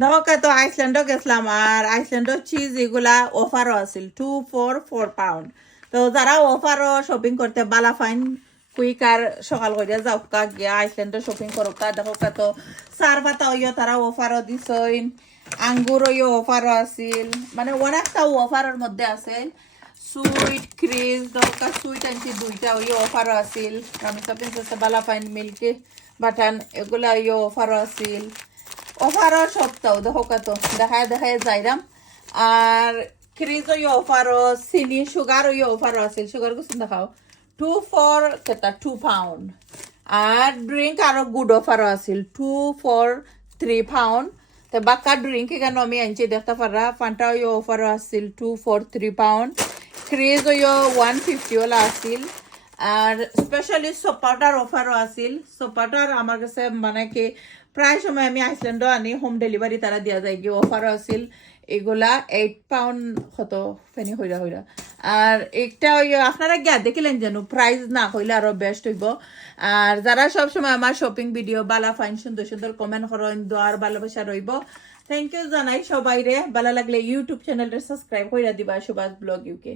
দেখো তো আইসল্যান্ডও গেছিলাম আর আইসল্যান্ডের চিজ এগুলা অফারও আছিল 2 for 4 পাউন্ড। তো যারা অফারও শপিং করতে বালা ফাইন কুইক আর সকাল করে যাও কা গিয়া আইসল্যান্ডে শপিং করো কা দেখো তো সার পাতা হইও তারা অফারও দিছইন, আঙ্গুর হইও অফারও আছিল, মানে অনেকটা অফারের মধ্যে আছে। সুইট ক্রিজ দরকা সুইট আনছি দুইটা হইও অফারও আছিল। রামিসা প্রিন্সেস বালা ফাইন মিল্কি বাটান এগুলা হইও অফারও আছিল। অফারও সপ্তাহ দেখো কত দেখায় দেখায় যাইরাম। আর ক্রিজ অফারও চিনি সুগার অফারও আছিল। সুগার কিছু দেখাও 2 for 2 পাউন্ড। আর ড্রিঙ্ক আরো গুড অফারও আছিল 2 for 3 পাউন্ড। তো বাক্কা ড্রিঙ্ক কেন আমি আনছি দেখতে পারা ফান্টা অফারও আছিল 2 for 3 পাউন্ড। ক্রিজ 150 ওলা আছিল। আর স্পেশালি সোপাটার অফারও আছিল। সোপাটার আমার কাছে মানে কি প্রায় সময় আমি আইসল্যান্ডও আনি হোম ডেলিভারি তারা দিয়া যায় কি অফারও আছিল। এগুলা 8 পাউন্ড কত ফেনি হইরা হইরা। আর একটা আপনারা গিয়া দেখিলেন যেন প্রাইস না হইলে আরো বেস্ট হইব। আর যারা সবসময় আমার শপিং ভিডিও বালা ফাইন সুন্দর সুন্দর কমেন্ট করেন দোয়ার ভালোবাসা রইব। থ্যাংক ইউ জানাই সবাই রে। ভালো লাগলে ইউটিউব চ্যানেলটা সাবস্ক্রাইব কইরা দিবা সুভাষ ব্লগ ইউকে।